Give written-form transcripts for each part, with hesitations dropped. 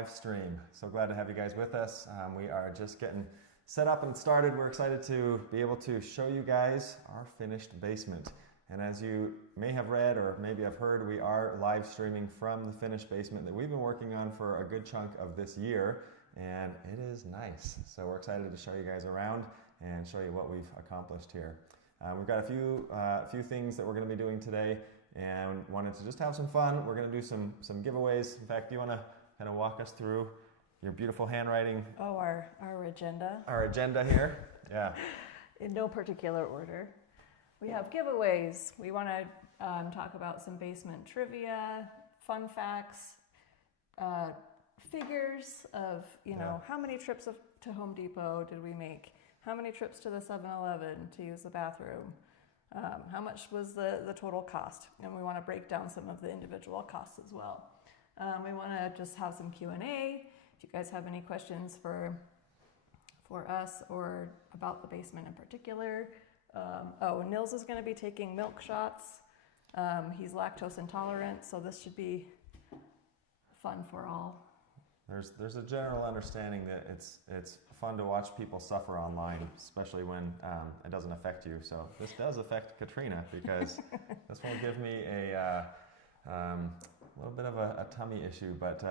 live stream. So glad to have you guys with us. We are just getting set up and started. We're excited to be able to show you guys our finished basement. And as you may have read or maybe have heard, we are live streaming from the finished basement that we've been working on for a good chunk of this year. And it is nice. So we're excited to show you guys around and show you what we've accomplished here. We've got a few things that we're going to be doing today and wanted to just have some fun. We're going to do some giveaways. In fact, do you want to kind of walk us through your beautiful handwriting? Oh, our agenda. Our agenda here? Yeah. In no particular order. We have giveaways. We want to talk about some basement trivia, fun facts, figures of, how many trips to Home Depot did we make? How many trips to the 7-Eleven to use the bathroom? How much was the total cost? And we want to break down some of the individual costs as well. We want to just have some Q&A. If you guys have any questions for us or about the basement in particular. Nils is going to be taking milk shots. He's lactose intolerant, so this should be fun for all. There's a general understanding that it's fun to watch people suffer online, especially when it doesn't affect you. So this does affect Katrina because this will give me a little bit of a tummy issue, but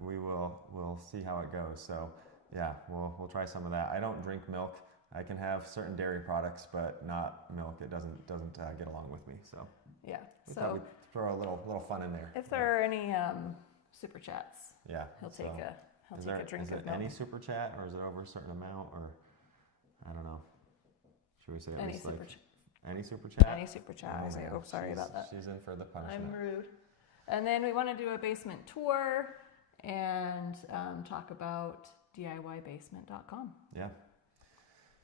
we'll see how it goes. So yeah, we'll try some of that. I don't drink milk. I can have certain dairy products, but not milk. It doesn't get along with me. So yeah, so we'd throw a little fun in there. If there are any super chats, yeah, he'll take a drink of milk. Is it any super chat, or is it over a certain amount, or I don't know? Should we say any super any super chat? Any super chat. I say, sorry about that. She's in for the punishment. I'm rude. And then we want to do a basement tour and talk about DIYbasement.com. Yeah.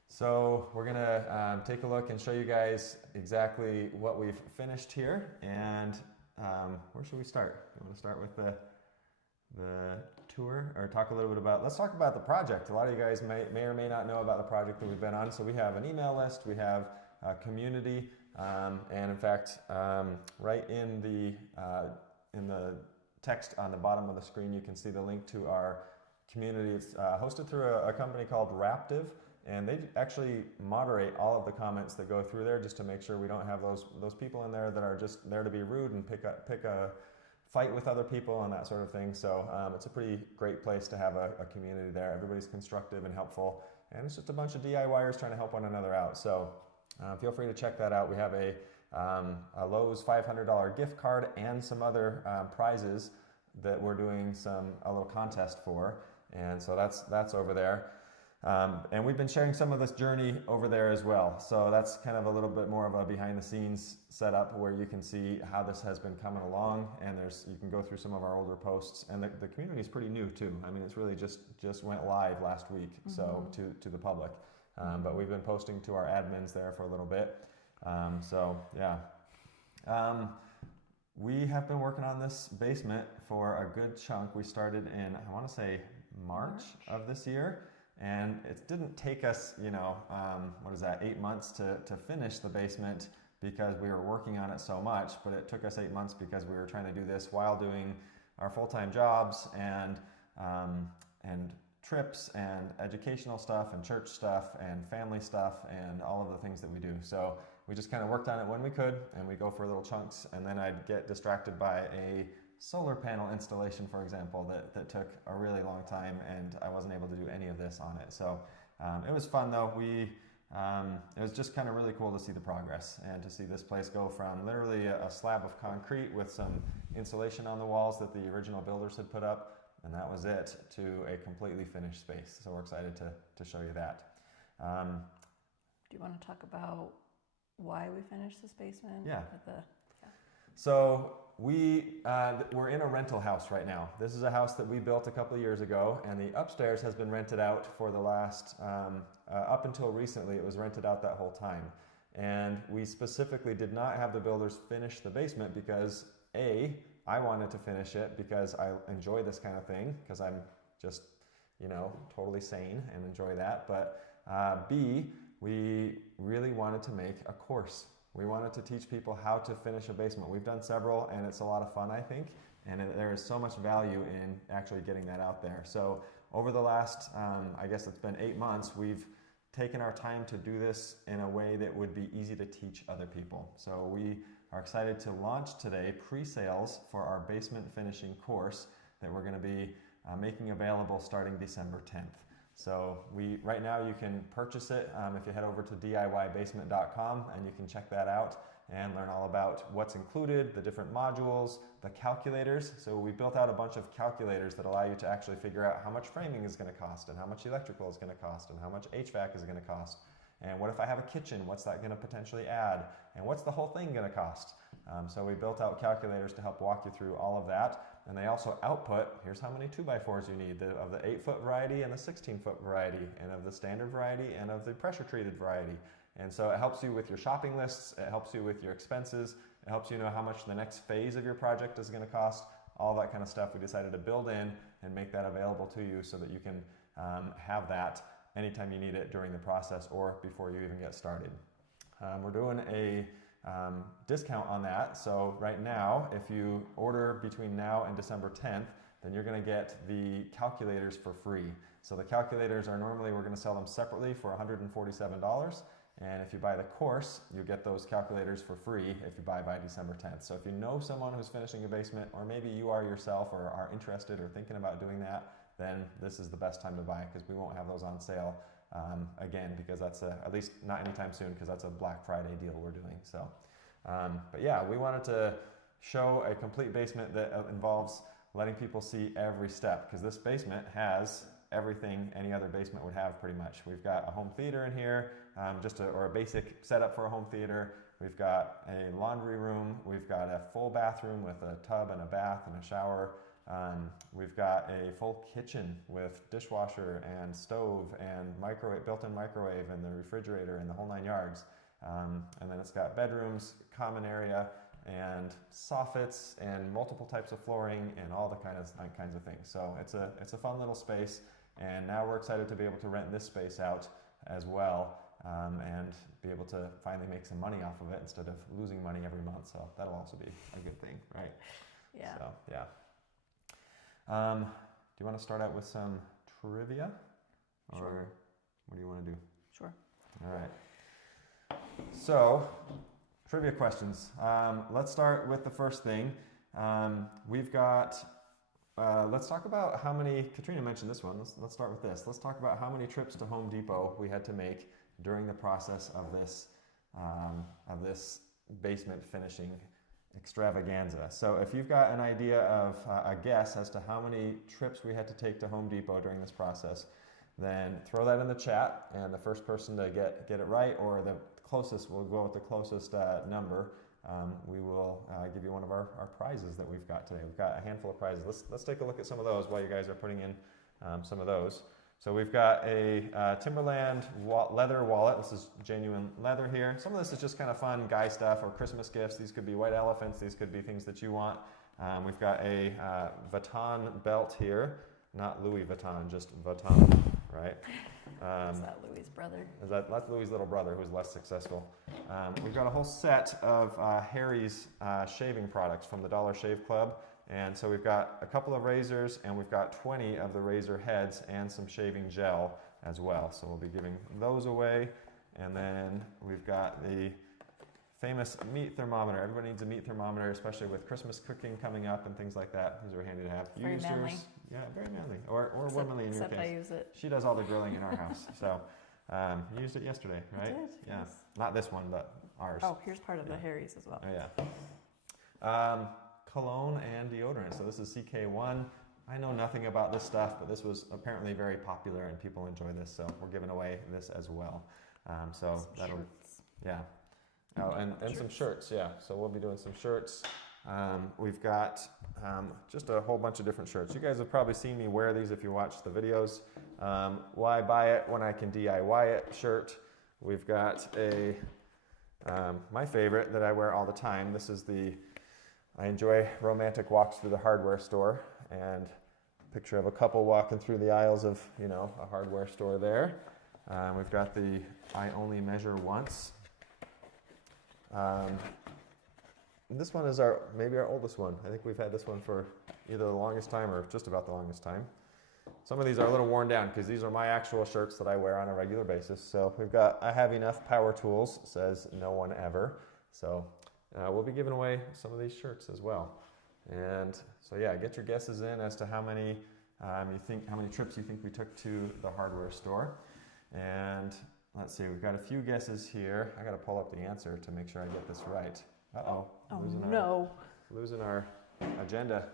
So we're gonna take a look and show you guys exactly what we've finished here. And where should we start? You want to start with the tour, or talk a little bit about? Let's talk about the project. A lot of you guys may or may not know about the project that we've been on. So we have an email list. We have a community, and in fact, right in the text on the bottom of the screen, you can see the link to our community. It's hosted through a company called Raptive. And they actually moderate all of the comments that go through there just to make sure we don't have those people in there that are just there to be rude and pick a fight with other people and that sort of thing. So it's a pretty great place to have a community there. Everybody's constructive and helpful. And it's just a bunch of DIYers trying to help one another out. So feel free to check that out. We have a Lowe's $500 gift card and some other prizes that we're doing a little contest for. And so that's over there. And we've been sharing some of this journey over there as well. So that's kind of a little bit more of a behind the scenes setup where you can see how this has been coming along, and you can go through some of our older posts. And the community is pretty new too. I mean, it's really just went live last week, so to the public. But we've been posting to our admins there for a little bit. So yeah. We have been working on this basement for a good chunk. We started in, I want to say, March of this year. And it didn't take us, 8 months to finish the basement because we were working on it so much, but it took us 8 months because we were trying to do this while doing our full-time jobs and trips and educational stuff and church stuff and family stuff and all of the things that we do. So we just kind of worked on it when we could, and we go for little chunks, and then I'd get distracted by a solar panel installation, for example, that took a really long time, and I wasn't able to do any of this on it. So it was fun though. It was just kind of really cool to see the progress and to see this place go from literally a slab of concrete with some insulation on the walls that the original builders had put up, and that was it, to a completely finished space. So we're excited to show you that. Do you want to talk about why we finished this basement? Yeah. So we're in a rental house right now. This is a house that we built a couple of years ago, and the upstairs has been rented out for the last, up until recently, it was rented out that whole time. And we specifically did not have the builders finish the basement because I wanted to finish it because I enjoy this kind of thing, because I'm just, totally sane and enjoy that. But B, we really wanted to make a course. We wanted to teach people how to finish a basement. We've done several, and it's a lot of fun, I think. and there is so much value in actually getting that out there. So over the last, I guess it's been 8 months, we've taken our time to do this in a way that would be easy to teach other people. So we are excited to launch today pre-sales for our basement finishing course that we're going to be making available starting December 10th. So right now you can purchase it if you head over to DIYbasement.com, and you can check that out and learn all about what's included, the different modules, the calculators. So we built out a bunch of calculators that allow you to actually figure out how much framing is going to cost, and how much electrical is going to cost, and how much HVAC is going to cost. And what if I have a kitchen? What's that going to potentially add? And what's the whole thing going to cost? So we built out calculators to help walk you through all of that. And they also output, here's how many 2x4s you need, of the 8-foot variety and the 16-foot variety, and of the standard variety and of the pressure-treated variety. And so it helps you with your shopping lists, it helps you with your expenses, it helps you know how much the next phase of your project is going to cost, all that kind of stuff we decided to build in and make that available to you so that you can have that anytime you need it during the process or before you even get started. We're doing a discount on that, so right now if you order between now and December 10th, then you're going to get the calculators for free. So the calculators are normally, we're going to sell them separately for $147. And if you buy the course, you get those calculators for free if you buy by December 10th. So if you know someone who's finishing a basement, or maybe you are yourself or are interested or thinking about doing that, then this is the best time to buy it, because we won't have those on sale again, because that's at least not anytime soon, because that's a Black Friday deal we're doing. So, but yeah, we wanted to show a complete basement that involves letting people see every step, because this basement has everything any other basement would have pretty much. We've got a home theater in here, or a basic setup for a home theater. We've got a laundry room. We've got a full bathroom with a tub and a bath and a shower. We've got a full kitchen with dishwasher and stove and built-in microwave and the refrigerator and the whole 9 yards. And then it's got bedrooms, common area, and soffits and multiple types of flooring and all the kinds of things. So it's a fun little space, and now we're excited to be able to rent this space out as well, and be able to finally make some money off of it instead of losing money every month. So that'll also be a good thing, right? Yeah. So yeah. Do you want to start out with some trivia, or Sure. what do you want to do? Sure. All right. So, trivia questions. Let's start with the first thing. We've got, let's talk about how many, Katrina mentioned this one. Let's start with this. Let's talk about how many trips to Home Depot we had to make during the process of this basement finishing extravaganza. So if you've got an idea of a guess as to how many trips we had to take to Home Depot during this process, then throw that in the chat, and the first person to get it right, or the closest, we'll go with the closest number, we will give you one of our prizes that we've got today. We've got a handful of prizes. Let's take a look at some of those while you guys are putting in some of those. So we've got a Timberland leather wallet. This is genuine leather here. Some of this is just kind of fun guy stuff or Christmas gifts. These could be white elephants. These could be things that you want. We've got a Vuitton belt here. Not Louis Vuitton, just Vuitton, right? Is that Louis' brother? That's Louis' little brother, who's less successful. We've got a whole set of Harry's shaving products from the Dollar Shave Club. And so we've got a couple of razors, and we've got 20 of the razor heads and some shaving gel as well. So we'll be giving those away. And then we've got the famous meat thermometer. Everybody needs a meat thermometer, especially with Christmas cooking coming up and things like that. These are handy to have. Very manly. Yours? Yeah, very manly. Or womanly in your case. Except I use it. She does all the grilling in our house. So you used it yesterday, right? I did, Yeah. yes. Not this one, but ours. Oh, here's part of the Harry's as well. Oh, yeah. Cologne and deodorant. So this is CK1. I know nothing about this stuff, but this was apparently very popular and people enjoy this, so we're giving away this as well. So Some that'll, shirts. yeah. Oh, and some shirts, yeah. So we'll be doing some shirts. We've got just a whole bunch of different shirts. You guys have probably seen me wear these if you watch the videos. Why buy it when I can DIY it shirt. We've got a, my favorite that I wear all the time. This is I enjoy romantic walks through the hardware store, and picture of a couple walking through the aisles of, a hardware store there. We've got the I only measure once. this one is maybe our oldest one. I think we've had this one for either the longest time or just about the longest time. Some of these are a little worn down because these are my actual shirts that I wear on a regular basis. So I have enough power tools, says no one ever. So we'll be giving away some of these shirts as well. And so yeah, get your guesses in as to how many trips you think we took to the hardware store. And let's see, we've got a few guesses here. I got to pull up the answer to make sure I get this right. Uh-oh. No. Losing our agenda.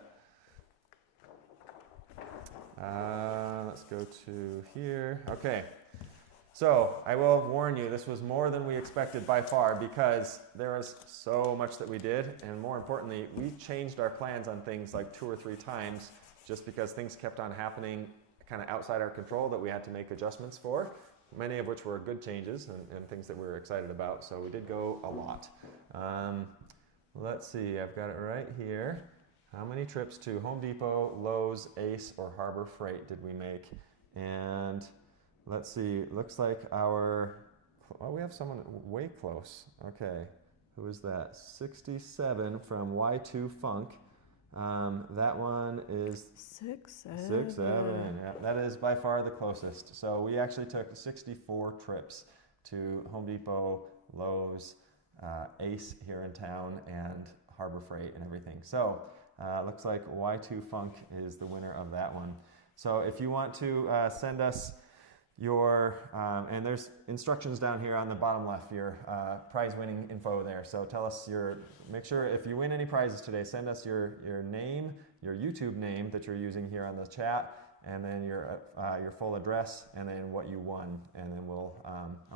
Let's go to here. Okay. So I will warn you, this was more than we expected by far because there was so much that we did. And more importantly, we changed our plans on things like 2 or 3 times just because things kept on happening kind of outside our control that we had to make adjustments for. Many of which were good changes and things that we were excited about. So we did go a lot. Let's see, I've got it right here. How many trips to Home Depot, Lowe's, Ace, or Harbor Freight did we make? And let's see, looks like we have someone way close. Okay, who is that? 67 from Y2 Funk. That one is 6-7. Yeah, that is by far the closest. So we actually took 64 trips to Home Depot, Lowe's, Ace here in town, and Harbor Freight and everything. So looks like Y2 Funk is the winner of that one. So if you want to send us your, and there's instructions down here on the bottom left, your prize winning info there. So tell us make sure if you win any prizes today, send us your name, your YouTube name that you're using here on the chat, and then your full address, and then what you won, and then we'll,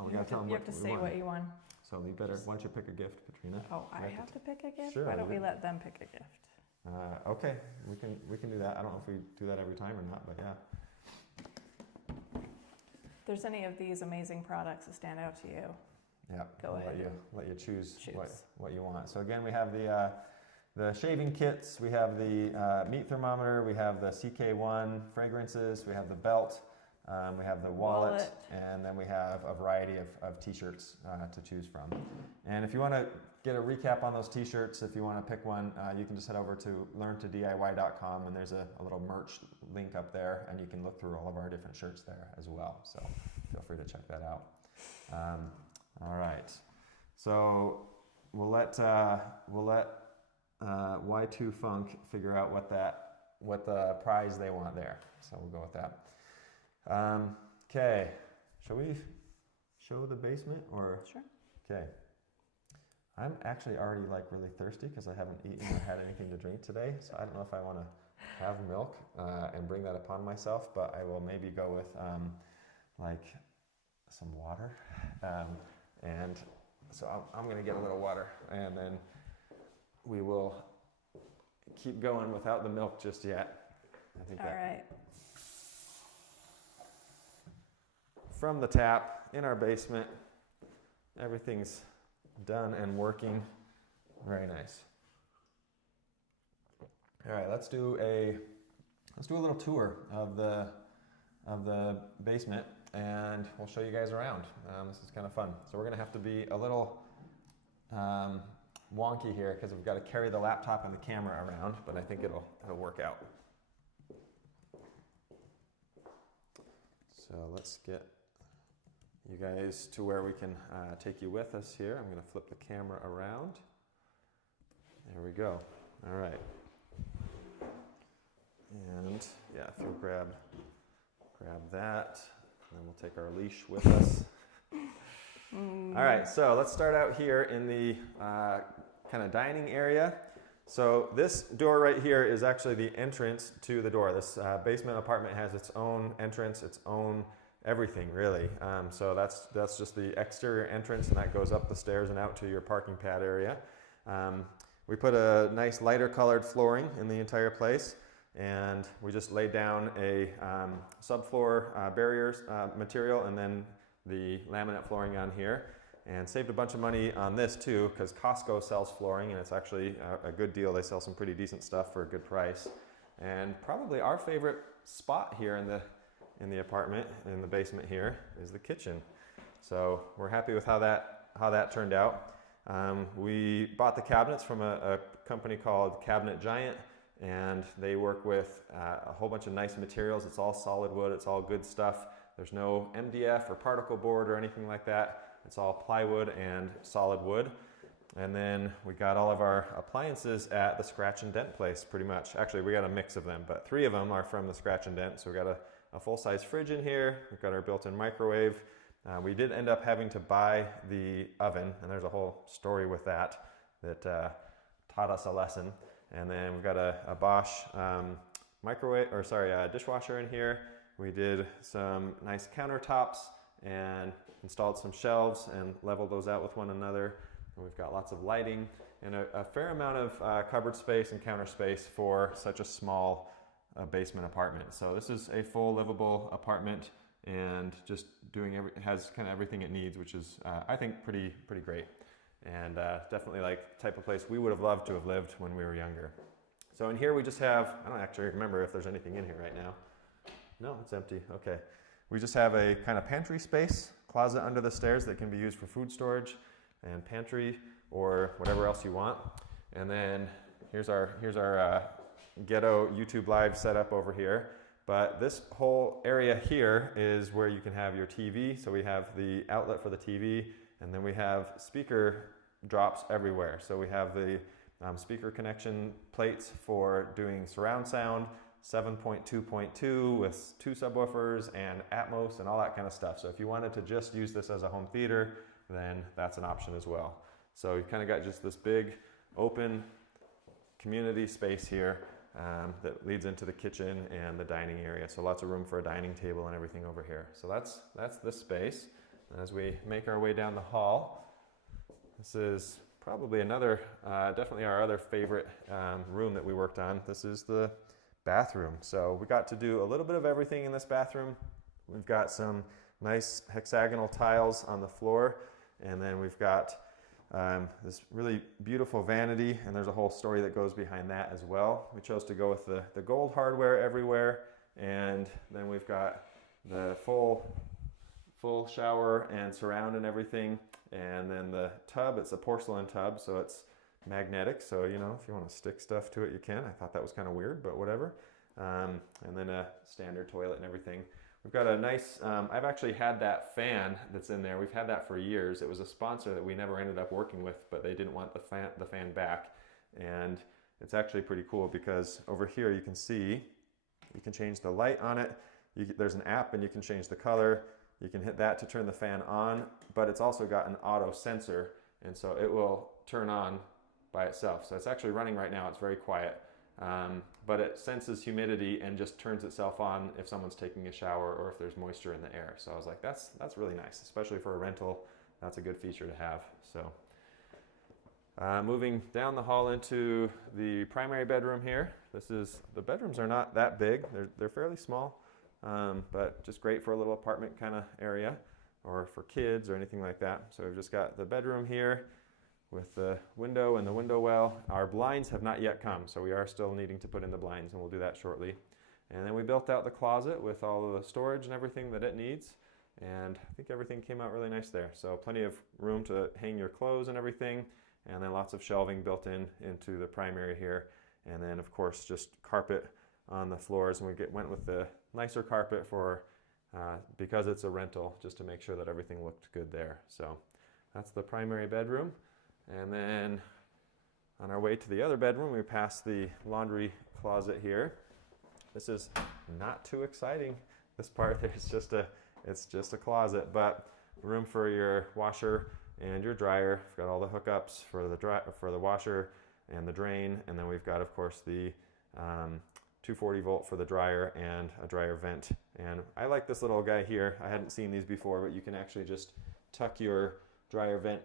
we gotta tell them you have to say won. what you won. So you better, why don't you pick a gift, Katrina? Oh, I have to pick a gift? Sure. Why don't we let them pick a gift? Okay, we can do that. I don't know if we do that every time or not, but yeah. If there's any of these amazing products that stand out to you, yeah, go ahead. Let you choose. What you want. So again, we have the shaving kits, we have the meat thermometer, we have the CK1 fragrances, we have the belt, we have the wallet, and then we have a variety of t-shirts to choose from. And if you want to get a recap on those t-shirts, if you want to pick one, you can just head over to learntodiy.com, and there's a little merch link up there, and you can look through all of our different shirts there as well. So feel free to check that out. All right. So we'll let Y2 Funk figure out what the prize they want there. So we'll go with that. Okay, shall we show the basement or? Sure. Okay. I'm actually already really thirsty because I haven't eaten or had anything to drink today. So I don't know if I want to have milk and bring that upon myself, but I will maybe go with some water. And so I'm going to get a little water, and then we will keep going without the milk just yet. I think All right. From the tap in our basement, everything's done and working. Very nice. All right, let's do a little tour of the basement, and we'll show you guys around. This is kind of fun. So we're gonna have to be a little wonky here because we've got to carry the laptop and the camera around, but I think it'll work out. So let's get you guys to where we can take you with us here. I'm going to flip the camera around. There we go. All right. And yeah, if you'll grab that, and then we'll take our leash with us. All right, so let's start out here in the kind of dining area. So this door right here is actually the entrance to the door. This basement apartment has its own entrance, its own everything really. So that's just the exterior entrance, and that goes up the stairs and out to your parking pad area. We put a nice lighter colored flooring in the entire place, and we just laid down a subfloor barriers material and then the laminate flooring on here, and saved a bunch of money on this too because Costco sells flooring, and it's actually a good deal. They sell some pretty decent stuff for a good price. And probably our favorite spot here in the apartment, in the basement here, is the kitchen. So we're happy with how that turned out. We bought the cabinets from a company called Cabinet Giant, and they work with a whole bunch of nice materials. It's all solid wood, it's all good stuff. There's no MDF or particle board or anything like that. It's all plywood and solid wood. And then we got all of our appliances at the Scratch and Dent place, pretty much. Actually, we got a mix of them, but 3 of them are from the Scratch and Dent. So we got a full-size fridge in here. We've got our built-in microwave. We did end up having to buy the oven, and there's a whole story with that taught us a lesson. And then we've got a Bosch dishwasher in here. We did some nice countertops and installed some shelves and leveled those out with one another. And we've got lots of lighting and a fair amount of cupboard space and counter space for such a small basement apartment. So this is a full livable apartment and just has kind of everything it needs, which is I think pretty great. And definitely like the type of place we would have loved to have lived when we were younger. So in here we just have, I don't actually remember if there's anything in here right now. No, it's empty. Okay. We just have a kind of pantry space, closet under the stairs that can be used for food storage and pantry or whatever else you want. And then here's our ghetto YouTube Live setup over here. But this whole area here is where you can have your TV. So we have the outlet for the TV, and then we have speaker drops everywhere. So we have the speaker connection plates for doing surround sound, 7.2.2 with 2 subwoofers and Atmos and all that kind of stuff. So if you wanted to just use this as a home theater, then that's an option as well. So you kind of got just this big open community space here that leads into the kitchen and the dining area. So lots of room for a dining table and everything over here. So that's this space. And as we make our way down the hall, this is probably definitely our other favorite room that we worked on. This is the bathroom. So we got to do a little bit of everything in this bathroom. We've got some nice hexagonal tiles on the floor, and then we've got this really beautiful vanity, and there's a whole story that goes behind that as well. We chose to go with the gold hardware everywhere, and then we've got the full shower and surround and everything, and then the tub, it's a porcelain tub, so it's magnetic, so if you want to stick stuff to it, you can. I thought that was kind of weird, but whatever. And then a standard toilet and everything. We've got a nice, I've actually had that fan that's in there. We've had that for years. It was a sponsor that we never ended up working with, but they didn't want the fan back. And it's actually pretty cool because over here you can see, you can change the light on it. There's an app and you can change the color. You can hit that to turn the fan on, but it's also got an auto sensor, and so it will turn on by itself. So it's actually running right now. It's very quiet. But it senses humidity and just turns itself on if someone's taking a shower or if there's moisture in the air. So I was like, that's really nice, especially for a rental. That's a good feature to have. So moving down the hall into the primary bedroom here. The bedrooms are not that big. They're fairly small, but just great for a little apartment kind of area or for kids or anything like that. So we've just got the bedroom here with the window and the window well. Our blinds have not yet come, so we are still needing to put in the blinds, and we'll do that shortly. And then we built out the closet with all of the storage and everything that it needs, and I think everything came out really nice there. So plenty of room to hang your clothes and everything, and then lots of shelving built into the primary here. And then of course just carpet on the floors, and we went with the nicer carpet because it's a rental, just to make sure that everything looked good there. So that's the primary bedroom. And then on our way to the other bedroom, we pass the laundry closet here. This is not too exciting. This part, it's just a closet, but room for your washer and your dryer. We've got all the hookups for the washer and the drain, and then we've got, of course, the 240 volt for the dryer and a dryer vent. And I like this little guy here. I hadn't seen these before, but you can actually just tuck your dryer vent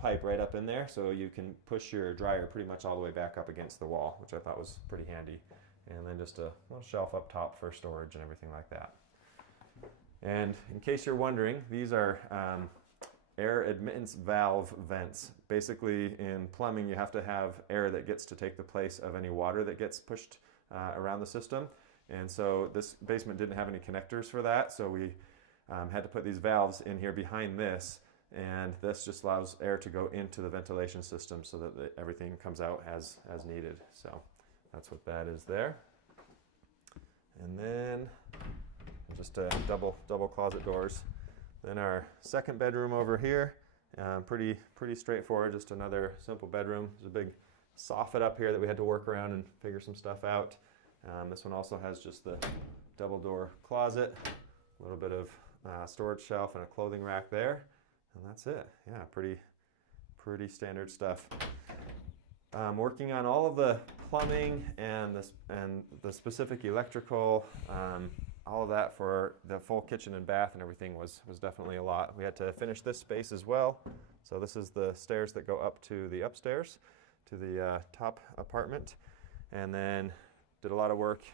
pipe right up in there, so you can push your dryer pretty much all the way back up against the wall, which I thought was pretty handy. And then just a little shelf up top for storage and everything like that. And in case you're wondering, these are air admittance valve vents. Basically, in plumbing, you have to have air that gets to take the place of any water that gets pushed around the system. And so this basement didn't have any connectors for that, so we had to put these valves in here behind this. and this just allows air to go into the ventilation system so that everything comes out as needed. So that's what that is there. And then just double closet doors. Then our second bedroom over here, pretty straightforward, just another simple bedroom. There's a big soffit up here that we had to work around and figure some stuff out. This one also has just the double door closet, a little bit of storage shelf and a clothing rack there, and that's it. Yeah, pretty standard stuff. Working on all of the plumbing and the specific electrical, all of that for the full kitchen and bath and everything was definitely a lot. We had to finish this space as well. So this is the stairs that go up to the upstairs, to the top apartment, and then did a lot of work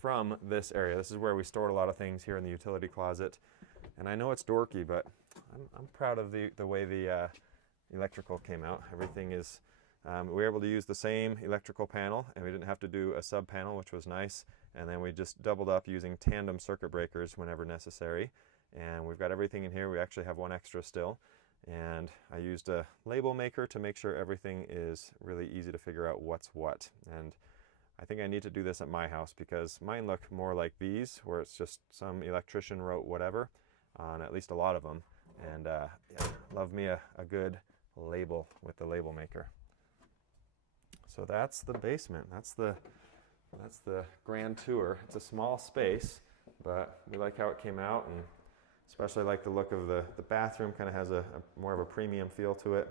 from this area. This is where we stored a lot of things here in the utility closet. And I know it's dorky, but I'm proud of the way the electrical came out. Everything is, we were able to use the same electrical panel, and we didn't have to do a sub panel, which was nice. And then we just doubled up using tandem circuit breakers whenever necessary. And we've got everything in here. We actually have one extra still. And I used a label maker to make sure everything is really easy to figure out what's what. And I think I need to do this at my house because mine look more like these, where it's just some electrician wrote whatever on at least a lot of them. And yeah, love me a good label with the label maker. So that's the basement. That's the grand tour. It's a small space, but we like how it came out, and especially like the look of the bathroom. Kind of has a more of a premium feel to it,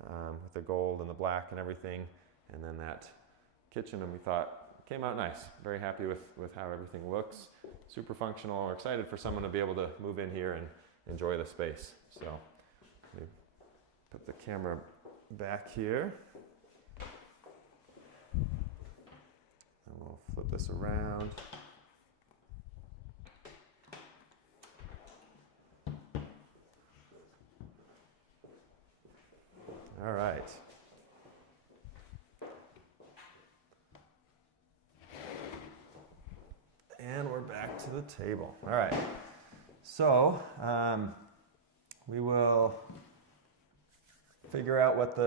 with the gold and the black and everything. And then that kitchen, and we thought came out nice. Very happy with how everything looks. Super functional. We're excited for someone to be able to move in here and enjoy the space. So let me put the camera back here. And we'll flip this around. All right. And we're back to the table. All right. So we will figure out what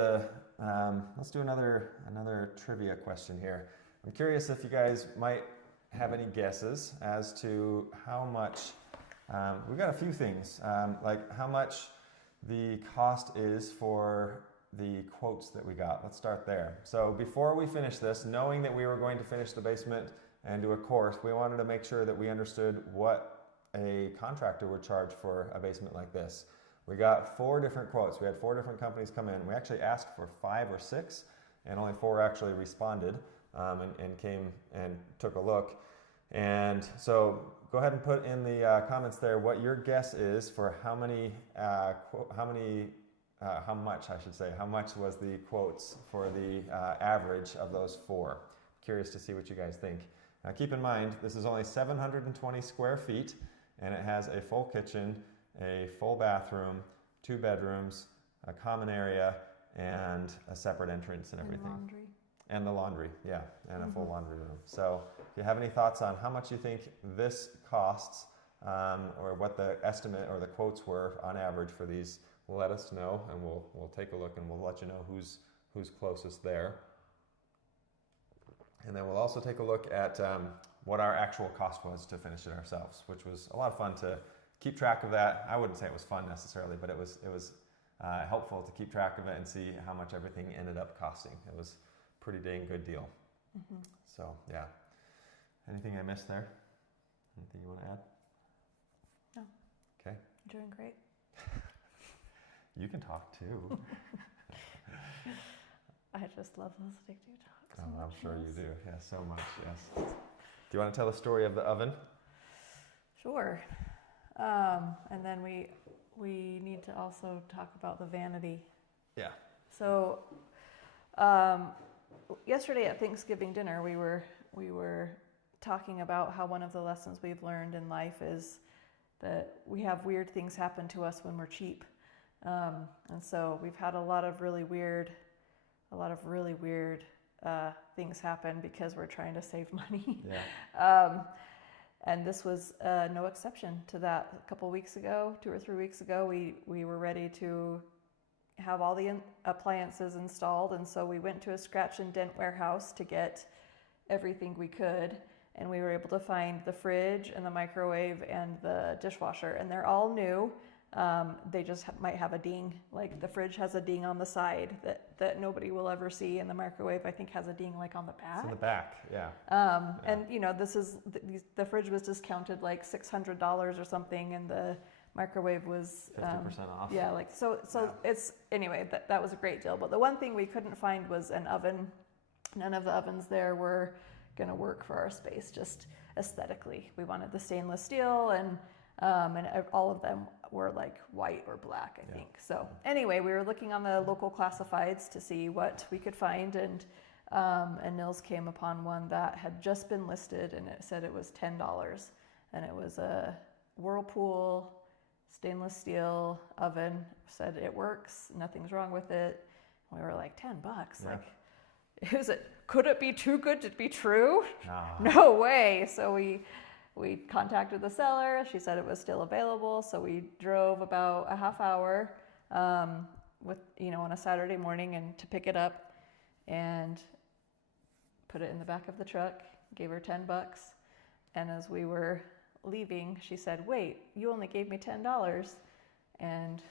let's do another trivia question here. I'm curious if you guys might have any guesses as to how much, we've got a few things, like how much the cost is for the quotes that we got. Let's start there. So before we finish this, knowing that we were going to finish the basement and do a course, we wanted to make sure that we understood what a contractor would charge for a basement like this. We got 4 different quotes. We had 4 different companies come in. We actually asked for 5 or 6, and only 4 actually responded and came and took a look. And so go ahead and put in the comments there what your guess is for how much was the quotes for the average of those 4. Curious to see what you guys think. Now keep in mind, this is only 720 square feet, and it has a full kitchen, a full bathroom, 2 bedrooms, a common area, and a separate entrance and everything. And laundry. And the laundry, yeah, and a full laundry room. So if you have any thoughts on how much you think this costs, or what the estimate or the quotes were on average for these, let us know, and we'll take a look and we'll let you know who's closest there. And then we'll also take a look at what our actual cost was to finish it ourselves, which was a lot of fun to keep track of that. I wouldn't say it was fun necessarily, but it was helpful to keep track of it and see how much everything ended up costing. It was a pretty dang good deal. Mm-hmm. So yeah. Anything I missed there? Anything you want to add? No. Okay. You're doing great. You can talk too. I just love listening to you talk. So I'm sure yes. you do. Yeah, so much. Yes. Do you want to tell the story of the oven? Sure. And then we need to also talk about the vanity. Yeah. So yesterday at Thanksgiving dinner, we were talking about how one of the lessons we've learned in life is that we have weird things happen to us when we're cheap. And so we've had a lot of really weird things happen because we're trying to save money. Yeah. And this was no exception to that. A couple weeks ago, 2 or 3 weeks ago, we were ready to have all the appliances installed, and so we went to a scratch and dent warehouse to get everything we could, and we were able to find the fridge and the microwave and the dishwasher, and they're all new. They just might have a ding, like the fridge has a ding on the side that nobody will ever see, and the microwave I think has a ding like on the back. It's in the back, yeah. And you know, this is the fridge was discounted like $600 or something, and the microwave was 50% off. Yeah, like so it's anyway. That was a great deal. But the one thing we couldn't find was an oven. None of the ovens there were going to work for our space, just aesthetically. We wanted the stainless steel, and all of them were like white or black, I think. So anyway, we were looking on the local classifieds to see what we could find, and Nils came upon one that had just been listed, and it said it was $10, and it was a Whirlpool stainless steel oven. Said it works, nothing's wrong with it. We were like, $10, like, could it be too good to be true? No way. So we contacted the seller. She said it was still available. So we drove about a half hour on a Saturday morning and to pick it up and put it in the back of the truck, gave her $10. And as we were leaving, she said, wait, you only gave me $10. And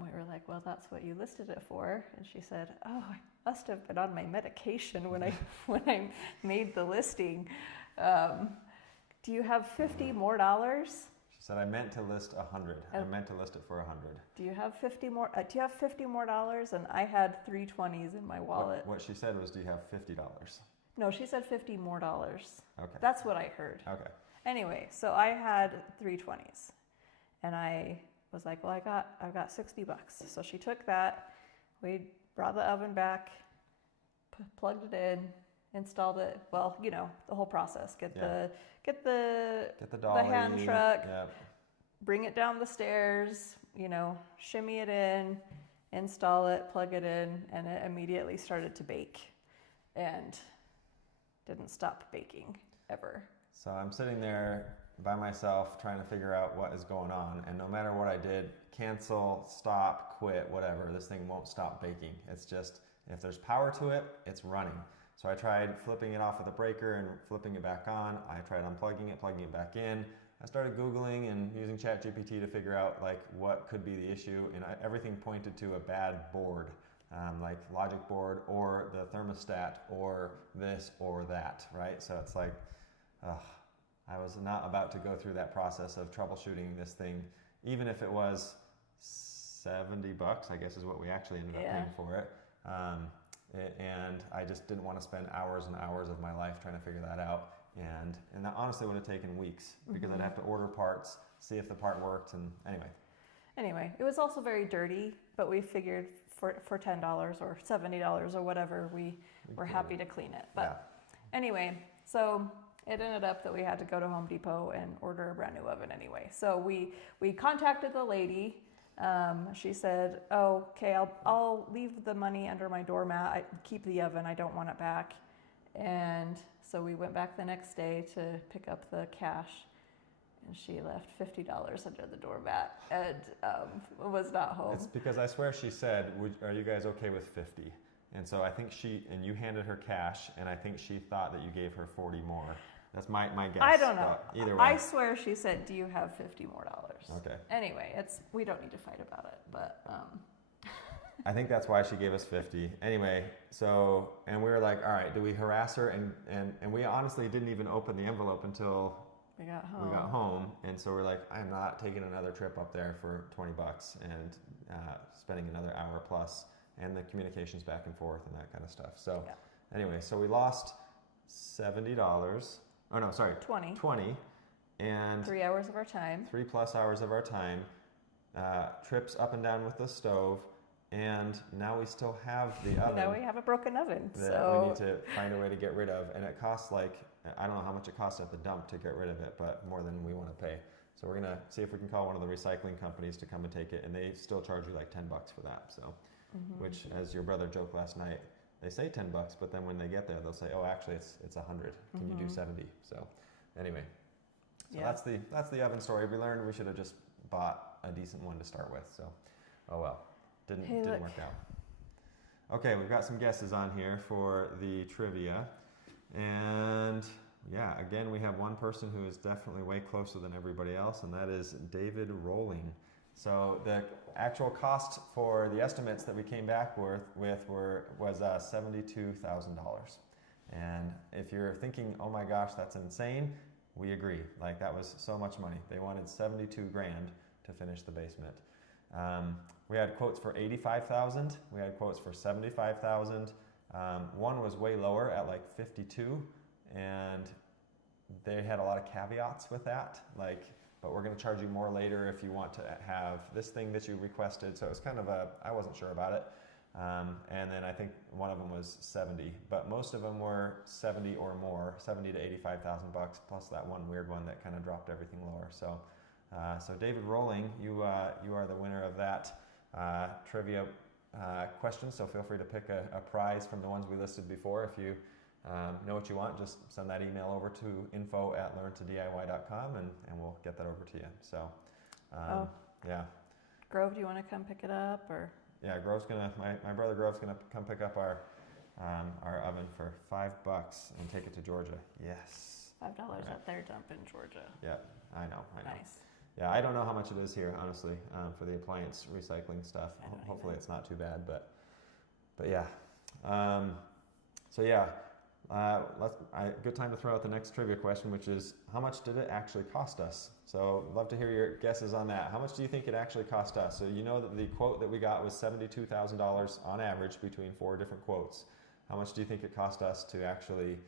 we were like, well, that's what you listed it for. And she said, oh, I must have been on my medication when I made the listing. Do you have $50 more? She said, I meant to list 100. I meant to list it for 100. Do you have $50 more? Do you have $50 more? And I had 3 20s in my wallet. What she said was, do you have $50? No, she said $50 more. Okay. That's what I heard. Okay. Anyway, so I had 3 20s, and I was like, well, I've got $60. So she took that. We brought the oven back, plugged it in, installed it. Well, you know, the whole process. Get the dolly, the hand truck, bring it down the stairs, you know, shimmy it in, install it, plug it in, and it immediately started to bake, and didn't stop baking ever. So I'm sitting there by myself trying to figure out what is going on, and no matter what I did, cancel, stop, quit, whatever, this thing won't stop baking. It's just, if there's power to it, it's running. So I tried flipping it off of the breaker and flipping it back on. I tried unplugging it, plugging it back in. I started Googling and using ChatGPT to figure out like what could be the issue, and everything pointed to a bad board, like logic board or the thermostat or this or that, right? So it's like, I was not about to go through that process of troubleshooting this thing, even if it was $70, I guess is what we actually ended up paying for it. And I just didn't want to spend hours and hours of my life trying to figure that out. And that honestly would have taken weeks, because I'd have to order parts, see if the part worked, and anyway. It was also very dirty, but we figured for $10 or $70 or whatever, we were happy to clean it. But anyway, so it ended up that we had to go to Home Depot and order a brand new oven anyway. So we contacted the lady. She said, oh, okay, I'll leave the money under my doormat. I keep the oven. I don't want it back. And so we went back the next day to pick up the cash, and she left $50 under the doormat and was not home. It's because I swear she said, are you guys okay with 50? And so I think you handed her cash, and I think she thought that you gave her 40 more. That's my guess. I don't know. Either way. I swear she said, do you have $50 more? Okay. Anyway, we don't need to fight about it, but I think that's why she gave us 50. Anyway, so, and we were like, all right, do we harass her? And we honestly didn't even open the envelope until we got home. And so we're like, I'm not taking another trip up there for $20 and spending another hour plus, and the communications back and forth and that kind of stuff. So anyway, so we lost $70. Oh no, sorry. 20. And 3 hours of our time. 3+ hours of our time. Trips up and down with the stove. And now we still have the oven. Now we have a broken oven. That we need to find a way to get rid of. And it costs like, I don't know how much it costs at the dump to get rid of it, but more than we want to pay. So we're going to see if we can call one of the recycling companies to come and take it. And they still charge you like $10 for that. So, which, as your brother joked last night, they say $10, but then when they get there, they'll say, "Oh, actually, it's $100. Can you do $70?" So, anyway, So Yeah. that's the oven story. We learned we should have just bought a decent one to start with. So, oh well, didn't look. work out. Okay, we've got some guesses on here for the trivia, and yeah, again we have one person who is definitely way closer than everybody else, and that is David Rolling. So the actual cost for the estimates that we came back was $72,000. And if you're thinking, oh my gosh, that's insane, we agree. Like, that was so much money. They wanted 72 grand to finish the basement. We had quotes for 85,000. We had quotes for 75,000. One was way lower at like 52, and they had a lot of caveats with that, like, but we're going to charge you more later if you want to have this thing that you requested. So it was kind of I wasn't sure about it. And then I think one of them was 70, but most of them were 70 or more, 70 to 85,000 bucks, plus that one weird one that kind of dropped everything lower. So, so David Rolling, you are the winner of that trivia question. So feel free to pick a prize from the ones we listed before. If you know what you want, just send that email over to info@learntodiy.com and we'll get that over to you. So, yeah. Grove, do you want to come pick it up, or? Yeah, Grove's my brother Grove's gonna come pick up our oven for $5 and take it to Georgia. Yes. $5 at their dump in Georgia. Yeah, I know. Nice. Yeah, I don't know how much it is here, honestly, for the appliance recycling stuff. Hopefully it's not too bad, but yeah. So yeah, good time to throw out the next trivia question, which is, how much did it actually cost us? So I'd love to hear your guesses on that. How much do you think it actually cost us? So you know that the quote that we got was $72,000 on average between 4 different quotes. How much do you think it cost us to actually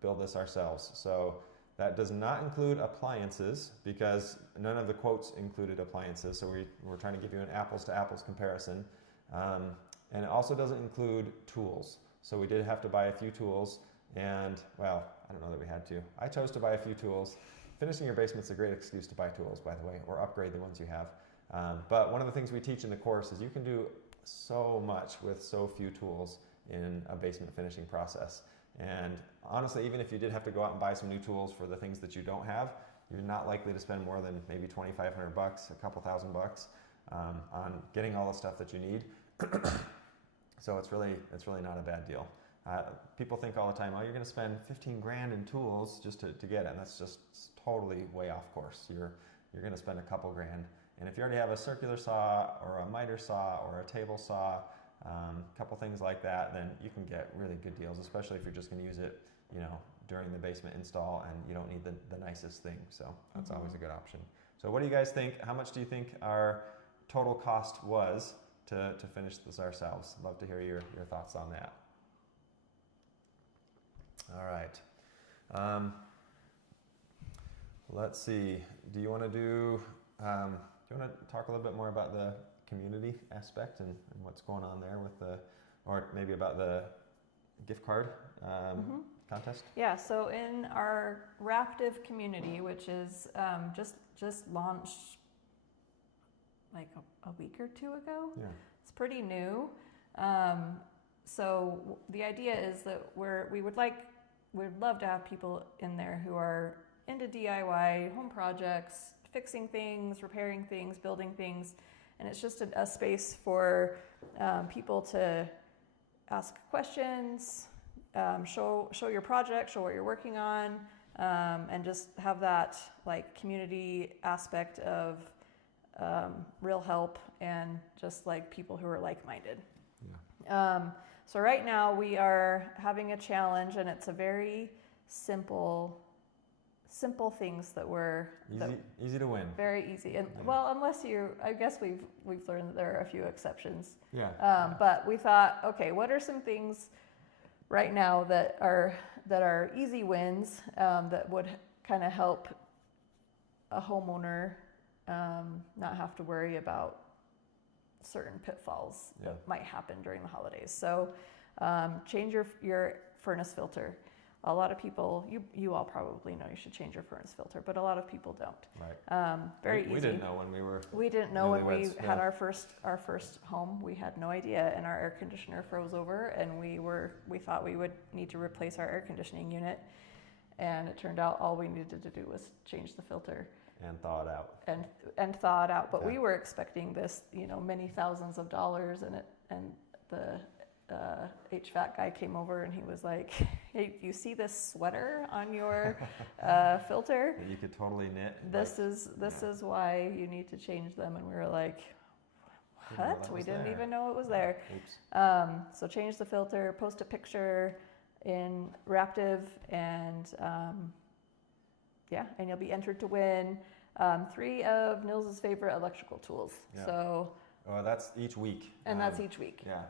build this ourselves? So that does not include appliances, because none of the quotes included appliances. So we're trying to give you an apples to apples comparison. And it also doesn't include tools. So we did have to buy a few tools, and well, I don't know that we had to. I chose to buy a few tools. Finishing your basement's a great excuse to buy tools, by the way, or upgrade the ones you have. But one of the things we teach in the course is you can do so much with so few tools in a basement finishing process. And honestly, even if you did have to go out and buy some new tools for the things that you don't have, you're not likely to spend more than maybe $2,500, a couple $1,000 on getting all the stuff that you need. So it's really not a bad deal. People think all the time, oh, you're going to spend 15 grand in tools just to get it, and that's just totally way off course. You're going to spend a couple grand, and if you already have a circular saw or a miter saw or a table saw, a couple things like that, then you can get really good deals, especially if you're just going to use it, during the basement install, and you don't need the nicest thing. So that's always a good option. So what do you guys think? How much do you think our total cost was to finish this ourselves? Love to hear your thoughts on that. All right. Let's see. Do you want to talk a little bit more about the community aspect and what's going on there or maybe about the gift card contest? Yeah. So in our Raptive community, which is just launched like a week or two ago. Yeah. It's pretty new. So the idea is that we'd love to have people in there who are into DIY, home projects, fixing things, repairing things, building things. And it's just a space for people to ask questions, show your project, show what you're working on, and just have that like community aspect of real help and just like people who are like-minded. Yeah. So right now we are having a challenge, and it's a very simple things that we're easy to win. Very easy, and well, unless I guess we've learned that there are a few exceptions. Yeah. But we thought, okay, what are some things right now that are easy wins that would kind of help a homeowner not have to worry about certain pitfalls that might happen during the holidays. So change your furnace filter. A lot of people, you all probably know you should change your furnace filter, but a lot of people don't. Right. Very easy. We didn't know when we were. We didn't know when we newlyweds, had our first home. We had no idea, and our air conditioner froze over, and we thought we would need to replace our air conditioning unit. and it turned out all we needed to do was change the filter And thaw it out. and thaw it out. But Okay. we were expecting this, many thousands of dollars, and the HVAC guy came over and he was like, "Hey, you see this sweater on your filter? That you could totally knit. This is why you need to change them." And we were like, Didn't know "What? that We was didn't there." even know it was there." Oops. So change the filter, post a picture in Raptive, and and you'll be entered to win 3 of Nils's favorite electrical tools. Yeah. So, Oh, that's each week. and that's each week. Yeah.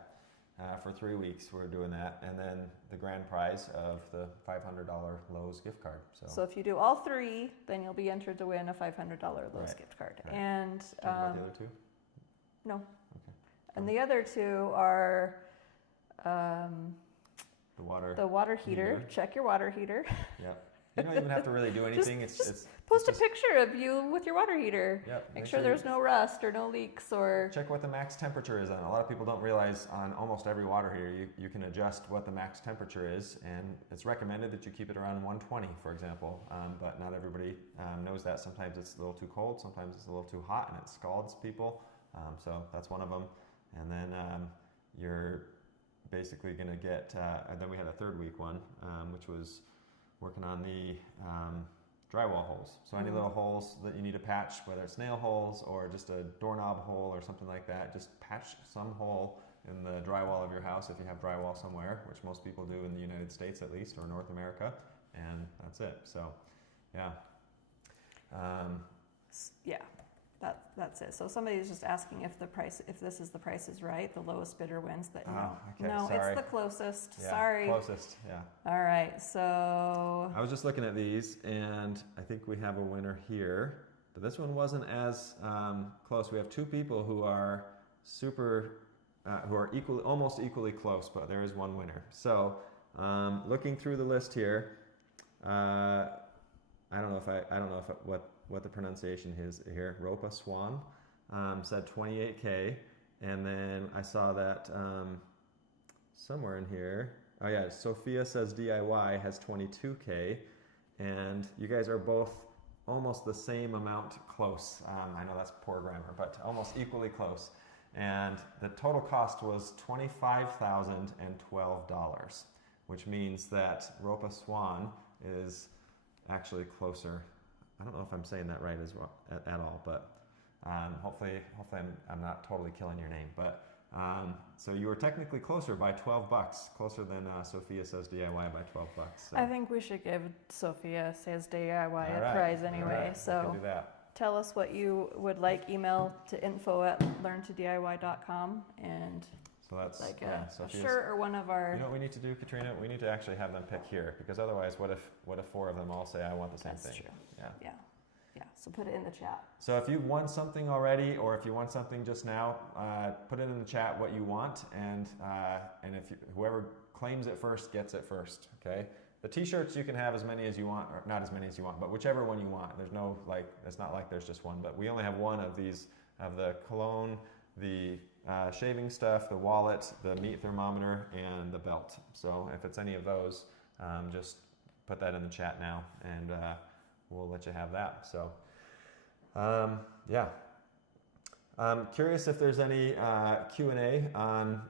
For 3 weeks, we're doing that. And then the grand prize of the $500 Lowe's gift card. So if you do all 3, then you'll be entered to win a $500 Lowe's Right, gift card. right. And Do you know about the other 2? no. Okay. And the other 2 are The water. the water heater. Heater. Check your water heater. Yeah. You don't even have to really do anything. It's Post just- a picture of you with your water heater. Yep. Make sure there's no rust or no leaks or. Check what the max temperature is on. A lot of people don't realize on almost every water heater you can adjust what the max temperature is, and it's recommended that you keep it around 120, for example. But not everybody knows that. Sometimes it's a little too cold, sometimes it's a little too hot, and it scalds people. So that's one of them. And then you're basically going to get. And then we had a 3rd week one, which was working on the drywall holes. So any little holes that you need to patch, whether it's nail holes or just a doorknob hole or something like that, just patch some hole in the drywall of your house if you have drywall somewhere, which most people do in the United States at least, or North America, and that's it. So, yeah. Yeah, that's it. So somebody's just asking if this is the Price is Right, the lowest bidder wins. That Okay, no, sorry. it's the closest. Yeah, Sorry. closest, yeah. All right, so I was just looking at these, and I think we have a winner here, but this one wasn't as close. We have 2 people who are almost equally close, but there is one winner. So, looking through the list here, I don't know what the pronunciation is here. Ropa Swan said 28K, and then I saw that somewhere in here. Oh yeah, Sophia says DIY has 22K, and you guys are both almost the same amount close. I know that's poor grammar, but almost equally close. And the total cost was $25,012, which means that Ropa Swan is actually closer. I don't know if I'm saying that right as well at all, but hopefully I'm not totally killing your name. But so you were technically closer by $12, closer than Sophia Says DIY by $12. So. I think we should give Sophia Says DIY All a right, prize all anyway. right, we So can do that. tell us what you would like. Email to info@learntodiy.com and So that's like yeah, a Sophia's. shirt or one of our. You know what we need to do, Katrina? We need to actually have them pick here, because otherwise, what if 4 of them all say I want the same That's thing? true. Yeah. Yeah. So put it in the chat. So if you've won something already, or if you won something just now, put it in the chat what you want, and if whoever claims it first gets it first. Okay. The T-shirts you can have as many as you want, or not as many as you want, but whichever one you want. There's no it's not like there's just one, but we only have one of these, of the cologne, the shaving stuff, the wallet, the meat thermometer, and the belt. So if it's any of those, just put that in the chat now, and we'll let you have that. So, yeah. I'm curious if there's any Q&A on,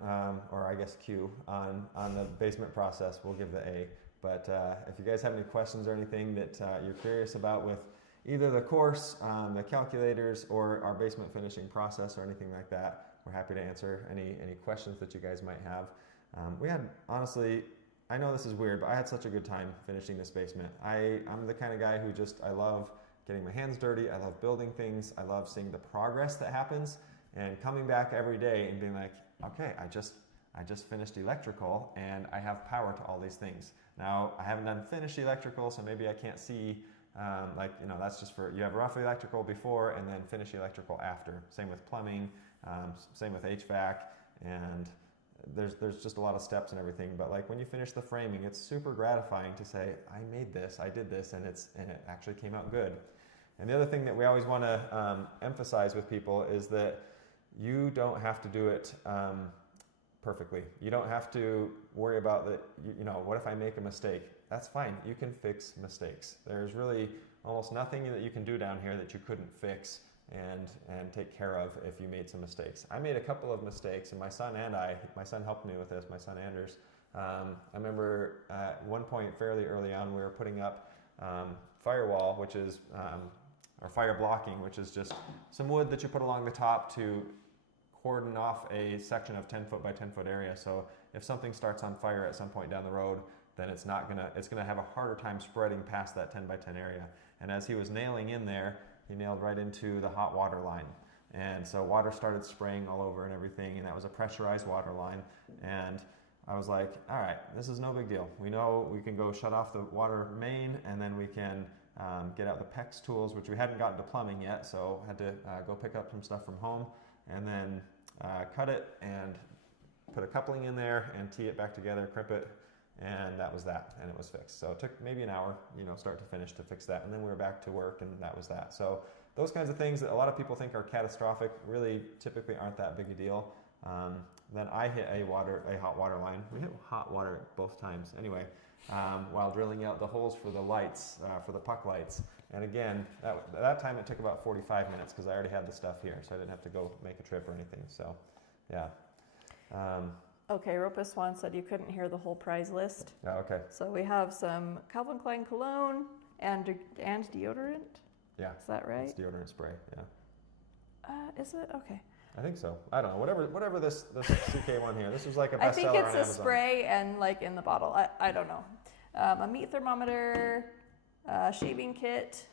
or I guess Q, on the basement process. We'll give the A. But if you guys have any questions or anything that you're curious about with either the course, the calculators, or our basement finishing process or anything like that, we're happy to answer any questions that you guys might have. We had, honestly, I know this is weird, but I had such a good time finishing this basement. I'm the kind of guy who I love getting my hands dirty. I love building things. I love seeing the progress that happens and coming back every day and being like, okay, I just finished electrical and I have power to all these things. Now, I haven't done finished electrical, so maybe I can't see, that's just for, you have rough electrical before and then finished electrical after. Same with plumbing, same with HVAC, and there's just a lot of steps and everything. But like when you finish the framing, it's super gratifying to say, I made this, I did this, and it actually came out good. And the other thing that we always want to emphasize with people is that you don't have to do it perfectly. You don't have to worry about that, what if I make a mistake? that's fine. You can fix mistakes. There's really almost nothing that you can do down here that you couldn't fix and take care of if you made some mistakes. I made a couple of mistakes, and my son helped me with this, my son Anders. I remember at one point fairly early on, we were putting up firewall, which is, or fire blocking, which is just some wood that you put along the top to cordon off a section of 10 foot by 10 foot area. So if something starts on fire at some point down the road, then it's gonna have a harder time spreading past that 10 by 10 area. And as he was nailing in there, he nailed right into the hot water line. And so water started spraying all over and everything, and that was a pressurized water line. And I was like, all right, this is no big deal. We know we can go shut off the water main, and then we can get out the PEX tools, which we hadn't gotten to plumbing yet, so had to go pick up some stuff from home, and then cut it and put a coupling in there and tee it back together, crimp it, and that was that, and it was fixed. So it took maybe an hour, start to finish to fix that, and then we were back to work, and that was that. So those kinds of things that a lot of people think are catastrophic really typically aren't that big a deal. Then I hit a hot water line. We hit hot water both times anyway, while drilling out the holes for the lights, for the puck lights. And again, that time it took about 45 minutes because I already had the stuff here, so I didn't have to go make a trip or anything. So, yeah. Okay, Ropus Swan said you couldn't hear the whole prize list. Yeah, okay. So we have some Calvin Klein cologne and deodorant. Yeah. Is that right? It's deodorant spray. Yeah. Is it? Okay. I think so. I don't know. Whatever this CK one here. This was like a bestseller on Amazon. I think it's a spray and like in the bottle. I don't know. A meat thermometer, shaving kit.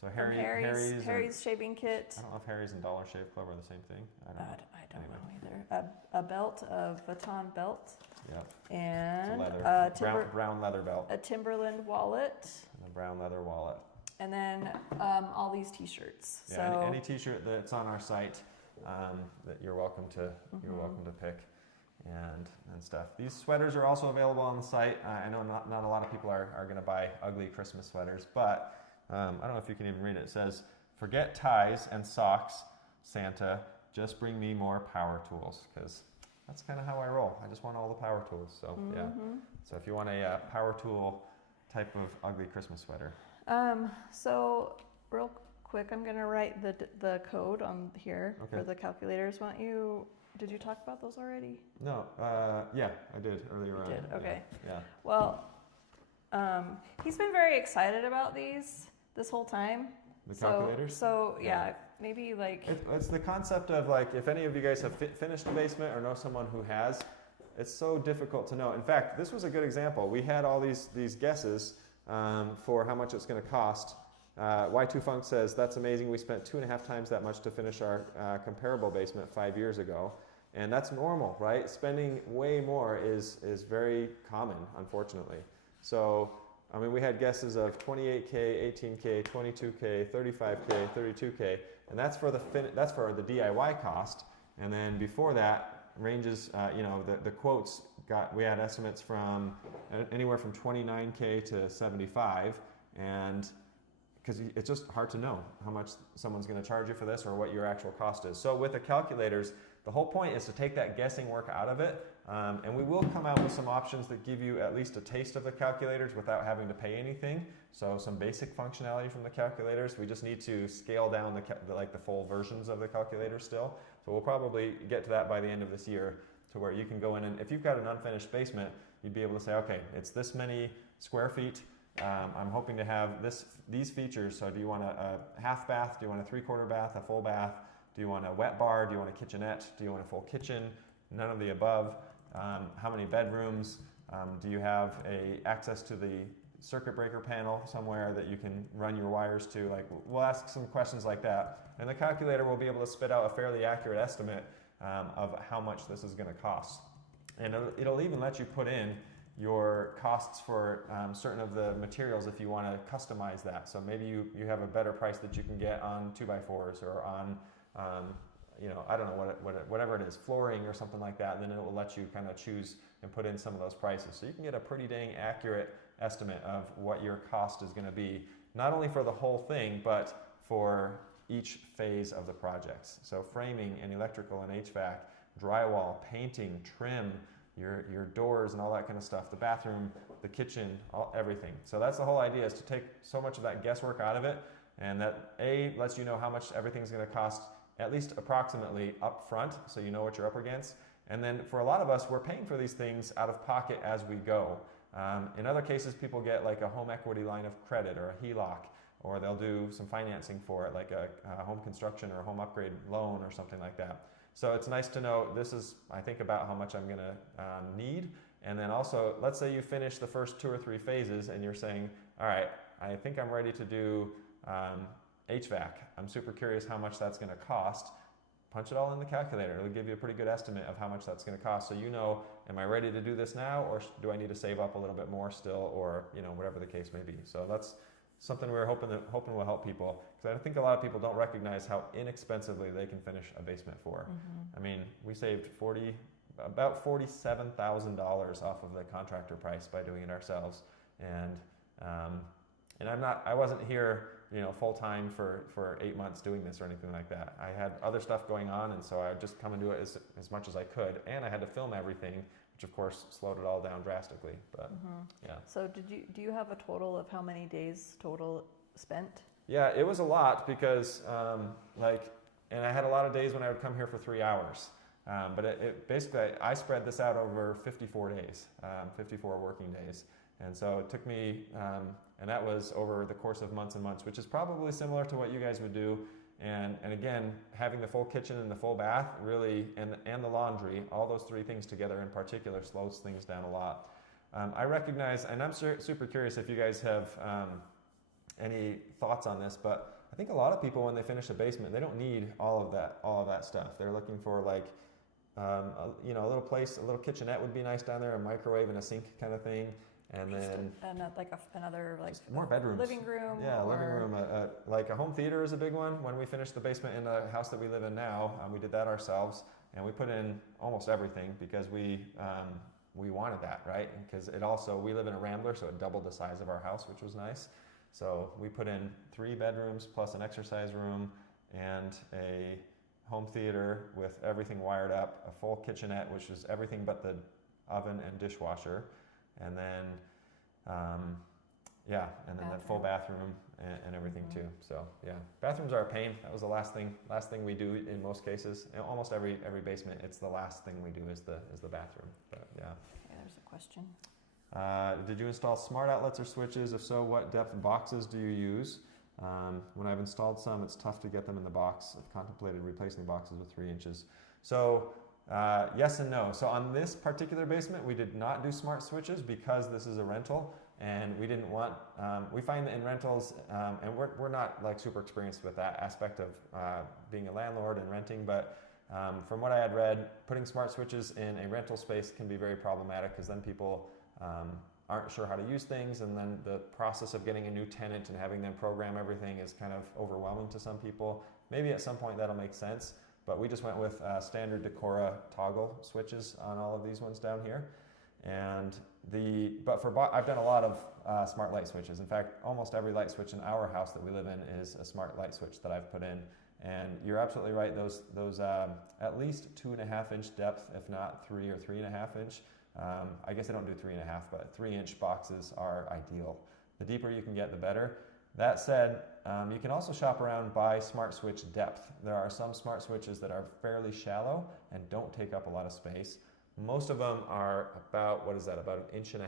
So Harry's shaving kit. I don't know if Harry's and Dollar Shave Club are the same thing. I don't know. I don't know either. A belt, a Vuitton belt. Yep. And a brown leather belt. A Timberland wallet. And a brown leather wallet. And then all these T-shirts. Yeah, so any T-shirt that's on our site that you're welcome to pick and stuff. These sweaters are also available on the site. I know not a lot of people are going to buy ugly Christmas sweaters, but I don't know if you can even read it. It says, "Forget ties and socks, Santa. Just bring me more power tools," because that's kind of how I roll. I just want all the power tools. So yeah. So if you want a power tool type of ugly Christmas sweater. So real quick, I'm gonna write the code on here for the calculators. Did you talk about those already? No. Yeah, I did earlier on. You did. Okay. Yeah. Well, he's been very excited about these this whole time. The calculators? So yeah, maybe like... It's the concept of like, if any of you guys have finished a basement or know someone who has, it's so difficult to know. In fact, this was a good example. We had all these guesses for how much it's going to cost. Y2 Funk says, "That's amazing. We spent 2.5 times that much to finish our comparable basement 5 years ago." And that's normal, right? Spending way more is very common, unfortunately. So, I mean, we had guesses of 28K, 18K, 22K, 35K, 32K, and that's for the DIY cost. And then before that, ranges, the quotes we had estimates from anywhere from 29K to 75, and because it's just hard to know how much someone's going to charge you for this or what your actual cost is. So with the calculators, the whole point is to take that guessing work out of it, and we will come out with some options that give you at least a taste of the calculators without having to pay anything. So some basic functionality from the calculators. We just need to scale down the full versions of the calculator still. So we'll probably get to that by the end of this year, to where you can go in and if you've got an unfinished basement, you'd be able to say, okay, it's this many square feet. I'm hoping to have these features. So do you want a half bath? Do you want a 3/4 bath? A full bath? Do you want a wet bar? Do you want a kitchenette? Do you want a full kitchen? None of the above. How many bedrooms? Do you have access to the circuit breaker panel somewhere that you can run your wires to? Like, we'll ask some questions like that. And the calculator will be able to spit out a fairly accurate estimate of how much this is going to cost. And it'll even let you put in your costs for certain of the materials if you want to customize that. So maybe you have a better price that you can get on 2x4s or on I don't know whatever it is, flooring or something like that, and then it will let you kind of choose and put in some of those prices. So you can get a pretty dang accurate estimate of what your cost is going to be, not only for the whole thing, but for each phase of the projects. So framing and electrical and HVAC, drywall, painting, trim, your doors and all that kind of stuff, the bathroom the kitchen, everything. So that's the whole idea, is to take so much of that guesswork out of it, and that lets you know how much everything's going to cost, at least approximately up front, so you know what you're up against. And then for a lot of us, we're paying for these things out of pocket as we go. In other cases, people get like a home equity line of credit or a HELOC, or they'll do some financing for it, like a home construction or a home upgrade loan or something like that. So it's nice to know this is, I think about how much I'm going to need. And then also, let's say you finish the first 2 or 3 phases and you're saying, all right, I think I'm ready to do HVAC. I'm super curious how much that's going to cost. Punch it all in the calculator. It'll give you a pretty good estimate of how much that's going to cost. So you know, am I ready to do this now, or do I need to save up a little bit more still, or whatever the case may be. So that's something we're hoping will help people, because I think a lot of people don't recognize how inexpensively they can finish a basement for. I mean, we saved about $47,000 off of the contractor price by doing it ourselves, and I wasn't here full time for 8 months doing this or anything like that. I had other stuff going on, and so I would just come and do it as much as I could, and I had to film everything, which of course slowed it all down drastically. But yeah. So do you have a total of how many days total spent? Yeah, it was a lot, because and I had a lot of days when I would come here for 3 hours. But it basically, I spread this out over 54 days, 54 working days. And so it took me, and that was over the course of months and months, which is probably similar to what you guys would do. And again, having the full kitchen and the full bath really, and the laundry, all those 3 things together in particular slows things down a lot. I recognize, and I'm super curious if you guys have any thoughts on this, but I think a lot of people, when they finish a basement, they don't need all of that stuff. They're looking for a little place, a little kitchenette would be nice down there, a microwave and a sink kind of thing. And then another more bedrooms, living room. Yeah, living room. Like a home theater is a big one. When we finished the basement in the house that we live in now, we did that ourselves, and we put in almost everything because we wanted that, right? Because we live in a rambler, so it doubled the size of our house, which was nice. So we put in 3 bedrooms plus an exercise room and a home theater with everything wired up, a full kitchenette, which is everything but the oven and dishwasher. And then, that full bathroom and everything too. So yeah, bathrooms are a pain. That was the last thing we do in most cases. In almost every basement, it's the last thing we do is the bathroom. But yeah. Okay, there's a question. Did you install smart outlets or switches? If so, what depth boxes do you use? When I've installed some, it's tough to get them in the box. I've contemplated replacing boxes with 3 inches. So. Yes and no. So on this particular basement, we did not do smart switches because this is a rental, and we didn't want. We find that in rentals, and we're not like super experienced with that aspect of being a landlord and renting, but from what I had read, putting smart switches in a rental space can be very problematic, because then people aren't sure how to use things, and then the process of getting a new tenant and having them program everything is kind of overwhelming to some people. Maybe at some point that'll make sense. But we just went with standard Decora toggle switches on all of these ones down here. And I've done a lot of smart light switches. In fact, almost every light switch in our house that we live in is a smart light switch that I've put in. And you're absolutely right, those at least 2.5 inch depth, if not 3 or 3.5 inch. I guess I don't do 3.5, but 3 inch boxes are ideal. The deeper you can get, the better. That said, you can also shop around by smart switch depth. There are some smart switches that are fairly shallow and don't take up a lot of space. Most of them are about 1.5 inches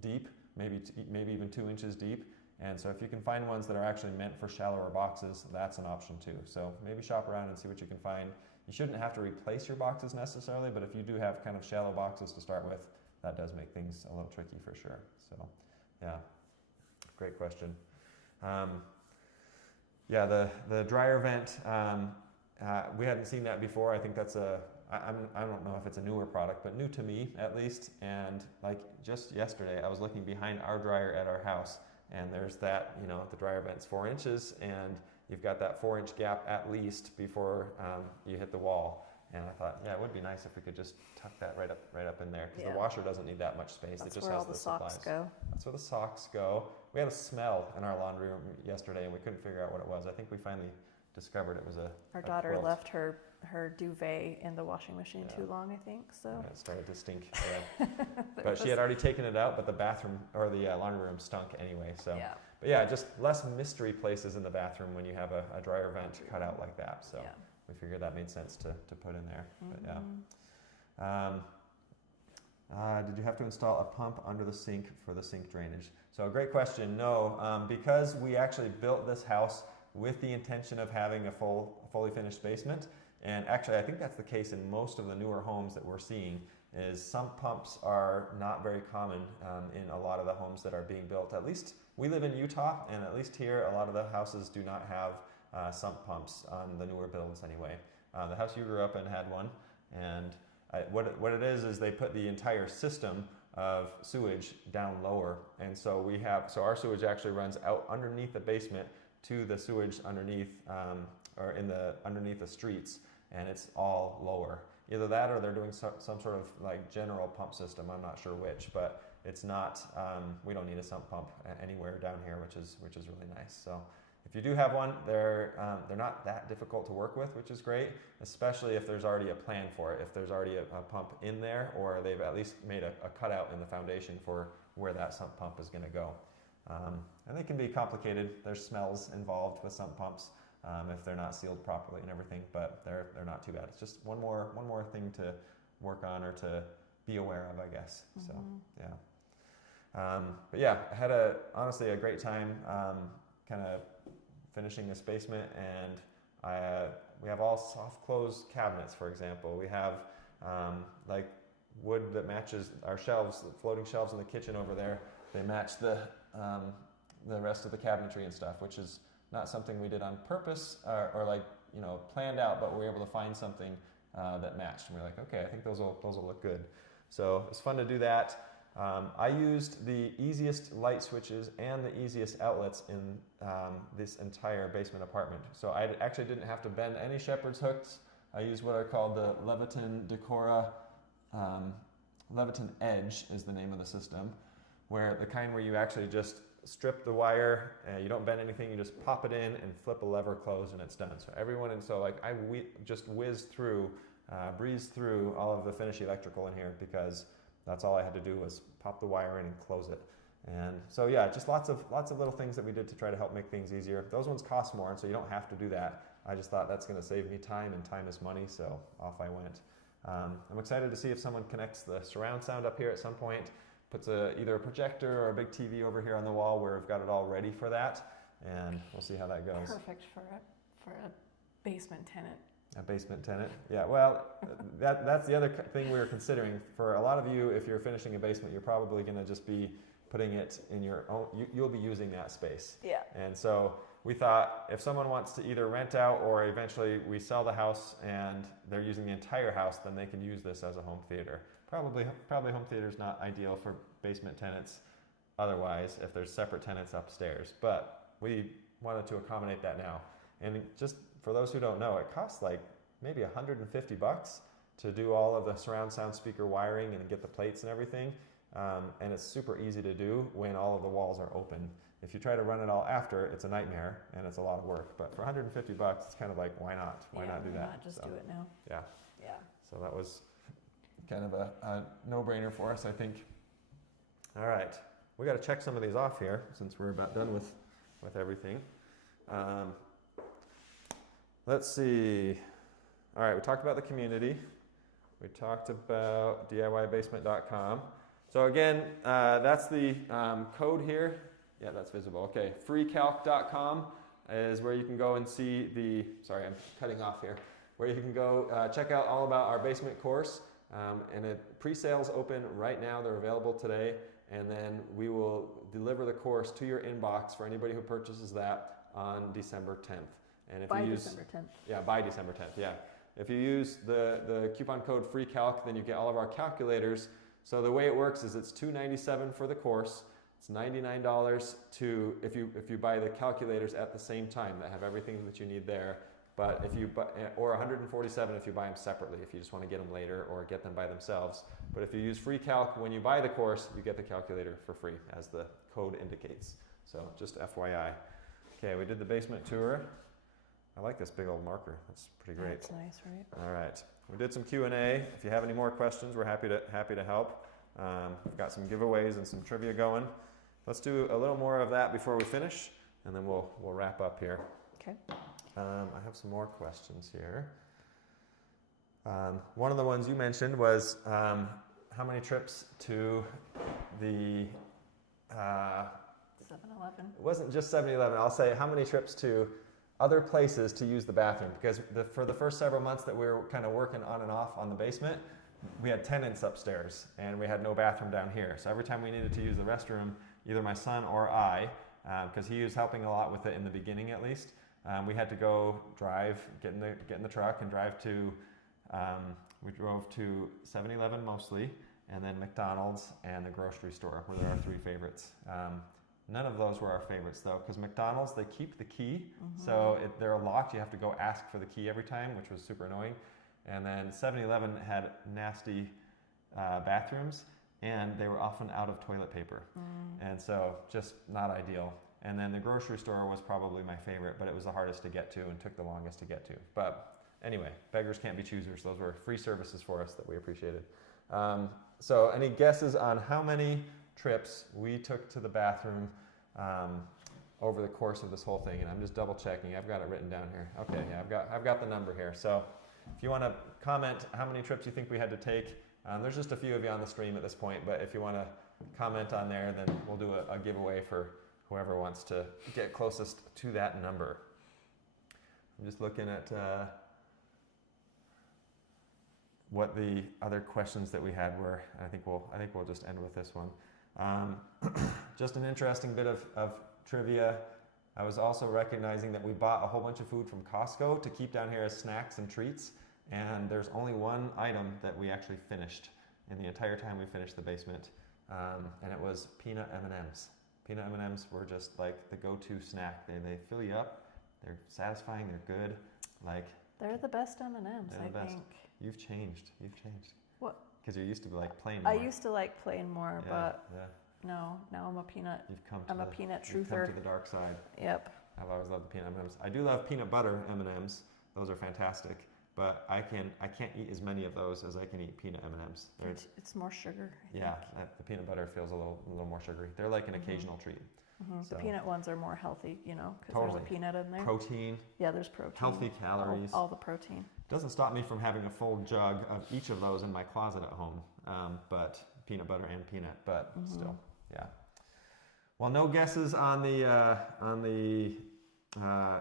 deep, maybe even 2 inches deep. And so if you can find ones that are actually meant for shallower boxes, that's an option too. So maybe shop around and see what you can find. You shouldn't have to replace your boxes necessarily, but if you do have kind of shallow boxes to start with, that does make things a little tricky for sure. So yeah. Great question. The dryer vent, we hadn't seen that before. I think that's I don't know if it's a newer product, but new to me at least. And like just yesterday, I was looking behind our dryer at our house, and there's that, the dryer vent's 4 inches, and you've got that 4 inch gap at least before you hit the wall. And I thought, yeah, it would be nice if we could just tuck that right up in there, because the washer doesn't need that much space. That's it just where has all the supplies. socks go. That's where the socks go. We had a smell in our laundry room yesterday, and we couldn't figure out what it was. I think we finally discovered it was Our a daughter quilt. left her duvet in the washing machine too long, I think. So It started to stink. But she had already taken it out, but the bathroom or the laundry room stunk anyway. So, yeah, but yeah, just less mystery places in the bathroom when you have a dryer vent cut out like that. So yeah. we figured that made sense to put in there. But yeah. Did you have to install a pump under the sink for the sink drainage? So a great question. No, because we actually built this house with the intention of having a fully finished basement. And actually, I think that's the case in most of the newer homes that we're seeing. Is sump pumps are not very common in a lot of the homes that are being built. At least we live in Utah, and at least here, a lot of the houses do not have sump pumps on the newer builds anyway. The house you grew up in had one, and what it is they put the entire system of sewage down lower, and so our sewage actually runs out underneath the basement to the sewage underneath or underneath the streets, and it's all lower. Either that or they're doing some sort of like general pump system. I'm not sure which, but it's not. We don't need a sump pump anywhere down here, which is really nice. So if you do have one, they're not that difficult to work with, which is great, especially if there's already a plan for it. If there's already a pump in there, or they've at least made a cutout in the foundation for where that sump pump is going to go. And they can be complicated. There's smells involved with sump pumps if they're not sealed properly and everything, but they're not too bad. It's just one more thing to work on or to be aware of, I guess. So yeah. But yeah, I had honestly a great time kind of finishing this basement, and we have all soft close cabinets, for example. We have like wood that matches our shelves, the floating shelves in the kitchen over there. They match the rest of the cabinetry and stuff, which is not something we did on purpose or like planned out, but we were able to find something that matched, and we were like, okay, I think those will look good. So it's fun to do that. I used the easiest light switches and the easiest outlets in this entire basement apartment. So I actually didn't have to bend any shepherd's hooks. I used what are called the Leviton Decora. Leviton Edge is the name of the system, where the kind where you actually just strip the wire, you don't bend anything, you just pop it in and flip a lever close and it's done. So I just breezed through all of the finished electrical in here because that's all I had to do was pop the wire in and close it. And so yeah, just lots of little things that we did to try to help make things easier. Those ones cost more, and so you don't have to do that. I just thought that's going to save me time, and time is money, so off I went. I'm excited to see if someone connects the surround sound up here at some point, puts either a projector or a big TV over here on the wall where we've got it all ready for that, and we'll see how that goes. Perfect for a basement tenant. A basement tenant, yeah. Well, that's the other thing we were considering. For a lot of you, if you're finishing a basement, you're probably going to just be putting it in your own. You'll be using that space. Yeah. And so we thought if someone wants to either rent out or eventually we sell the house and they're using the entire house, then they can use this as a home theater. Probably home theater is not ideal for basement tenants. Otherwise, if there's separate tenants upstairs, but we wanted to accommodate that now. And just for those who don't know, it costs like maybe $150 to do all of the surround sound speaker wiring and get the plates and everything. And it's super easy to do when all of the walls are open. If you try to run it all after, it's a nightmare and it's a lot of work. But for $150, it's kind of like, why not? Why not do that? Just do it now. Yeah. Yeah. So that was kind of a no-brainer for us, I think. All right. We got to check some of these off here since we're about done with everything. Let's see. All right, we talked about the community. We talked about DIYbasement.com. So again, that's the code here. Yeah, that's visible. Okay, freecalc.com is where you can go and see sorry, I'm cutting off here, where you can go check out all about our basement course. And pre-sales open right now. They're available today. And then we will deliver the course to your inbox for anybody who purchases that on December 10th. And if December 10th. Yeah, by December 10th, yeah. If you use the coupon code FREECALC, then you get all of our calculators. So the way it works is it's $297 for the course. It's $99 if you buy the calculators at the same time that have everything that you need there. But if you buy, or $147 if you buy them separately, if you just want to get them later or get them by themselves. But if you use FREECALC when you buy the course, you get the calculator for free, as the code indicates. So just FYI. Okay, we did the basement tour. I like this big old marker. That's pretty great. That's nice, right? All right, we did some Q&A. If you have any more questions, we're happy to help. We've got some giveaways and some trivia going. Let's do a little more of that before we finish, and then we'll wrap up here. Okay. I have some more questions here. One of the ones you mentioned was how many trips to the 7-Eleven. it wasn't just 7-Eleven. I'll say how many trips to other places to use the bathroom, because for the first several months that we were kind of working on and off on the basement, we had tenants upstairs and we had no bathroom down here. So every time we needed to use the restroom, either my son or I, because he was helping a lot with it in the beginning at least, we had to go get in the truck and drive to. We drove to 7-Eleven mostly, and then McDonald's and the grocery store were our three favorites. None of those were our favorites though, because McDonald's, they keep the key, so they're locked. You have to go ask for the key every time, which was super annoying. And then 7-Eleven had nasty bathrooms, and they were often out of toilet paper, and so just not ideal. And then the grocery store was probably my favorite, but it was the hardest to get to and took the longest to get to. But anyway, beggars can't be choosers. Those were free services for us that we appreciated. So any guesses on how many trips we took to the bathroom over the course of this whole thing? And I'm just double checking. I've got it written down here. Okay, yeah, I've got the number here. So if you want to comment how many trips you think we had to take, there's just a few of you on the stream at this point, but if you want to comment on there, then we'll do a giveaway for whoever wants to get closest to that number. I'm just looking at what the other questions that we had were. I think we'll just end with this one. Just an interesting bit of trivia. I was also recognizing that we bought a whole bunch of food from Costco to keep down here as snacks and treats, and there's only one item that we actually finished in the entire time we finished the basement, and it was peanut M&Ms. Peanut M&Ms were just like the go-to snack. They fill you up, they're satisfying, they're good. Like, They're the best M&Ms, they're the I best. think. You've changed. What? Because you used to like plain more. I used to like plain more, Yeah, but yeah. no, now I'm a peanut. I'm a peanut You've come truther. to the dark side. Yep. I've always loved the peanut M&Ms. I do love peanut butter M&Ms. Those are fantastic. But I can't eat as many of those as I can eat peanut M&Ms. It's more sugar. I Yeah, think. the peanut butter feels a little more sugary. They're like an occasional treat. The So- peanut ones are more healthy, because Totally. there's a peanut in there. Protein, Yeah, there's protein. healthy calories. All the protein. Doesn't stop me from having a full jug of each of those in my closet at home. But peanut butter and peanut, but still, yeah. Well, no guesses on the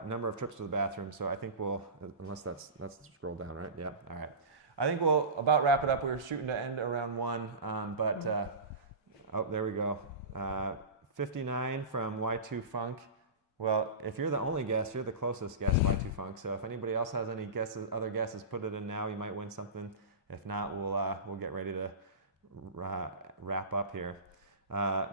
number of trips to the bathroom, so I think we'll, unless that's scroll down, right? Yeah, all right. I think we'll about wrap it up. We were shooting to end around 1, but oh, there we go. 59 from Y2 Funk. Well, if you're the only guest, you're the closest guest, Y2 Funk. So if anybody else has any other guesses, put it in now. You might win something. If not, we'll get ready to wrap up here.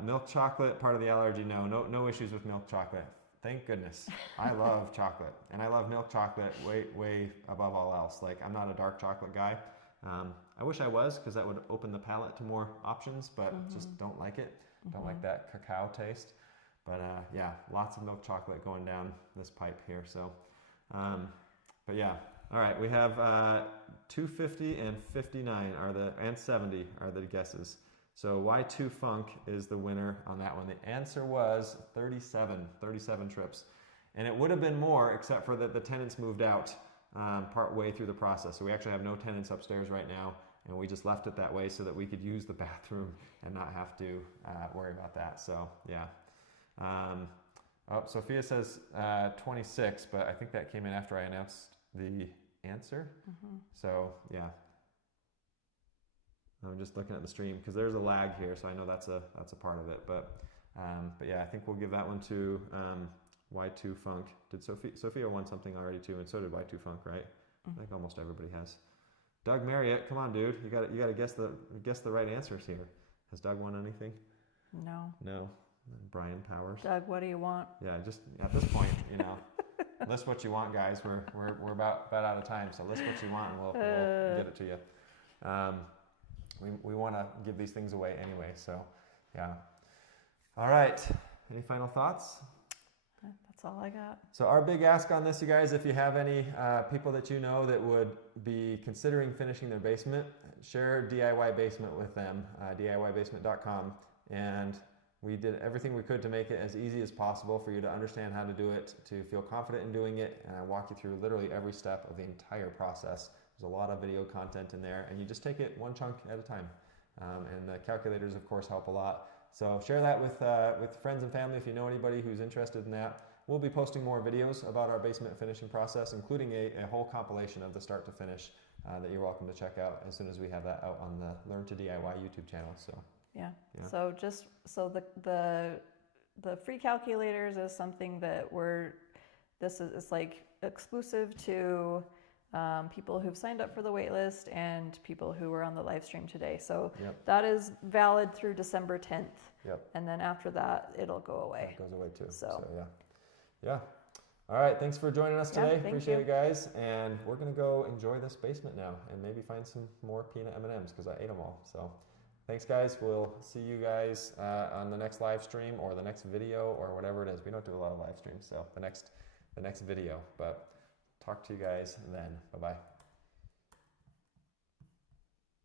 Milk chocolate, part of the allergy? No issues with milk chocolate. Thank goodness. I love chocolate, and I love milk chocolate way above all else. Like, I'm not a dark chocolate guy. I wish I was, because that would open the palate to more options, but just don't like it. Don't like that cacao taste. But yeah, lots of milk chocolate going down this pipe here. So, but yeah. All right, we have 250 and 59 and 70 are the guesses. So Y2 Funk is the winner on that one. The answer was 37 trips. And it would have been more, except for that the tenants moved out part way through the process. So we actually have no tenants upstairs right now, and we just left it that way so that we could use the bathroom and not have to worry about that. So yeah. Sophia says 26, but I think that came in after I announced the answer. So yeah. I'm just looking at the stream because there's a lag here, so I know that's a part of it. But yeah, I think we'll give that one to Y2 Funk. Did Sophia won something already too, and so did Y2 Funk, right? I think almost everybody has. Doug Marriott, come on, dude, you got to guess the right answers here. Has Doug won anything? No. Brian Powers. Doug, what do you want? Yeah, just at this point, list what you want, guys. We're about out of time, so list what you want, and we'll get it to you. We want to give these things away anyway, so yeah. All right. Any final thoughts? That's That's all I got. So our big ask on this, you guys, if you have any people that you know that would be considering finishing their basement, share DIY Basement with them, DIYBasement.com, and we did everything we could to make it as easy as possible for you to understand how to do it, to feel confident in doing it, and I walk you through literally every step of the entire process. There's a lot of video content in there, and you just take it one chunk at a time. And the calculators, of course, help a lot. So share that with friends and family if you know anybody who's interested in that. We'll be posting more videos about our basement finishing process, including a whole compilation of the start to finish that you're welcome to check out as soon as we have that out on the Learn to DIY YouTube channel. So yeah. So the free calculators is something that it's like exclusive to people who've signed up for the waitlist and people who were on the live stream today. So that is valid through December 10th. Yep. And then after that, it'll go away. It goes away too. So yeah. Yeah. All right. Thanks for joining us today. Appreciate it, guys. And we're going to go enjoy this basement now and maybe find some more peanut M&Ms because I ate them all. So thanks, guys. We'll see you guys on the next live stream or the next video or whatever it is. We don't do a lot of live streams, so the next video. But talk to you guys then. Bye-bye.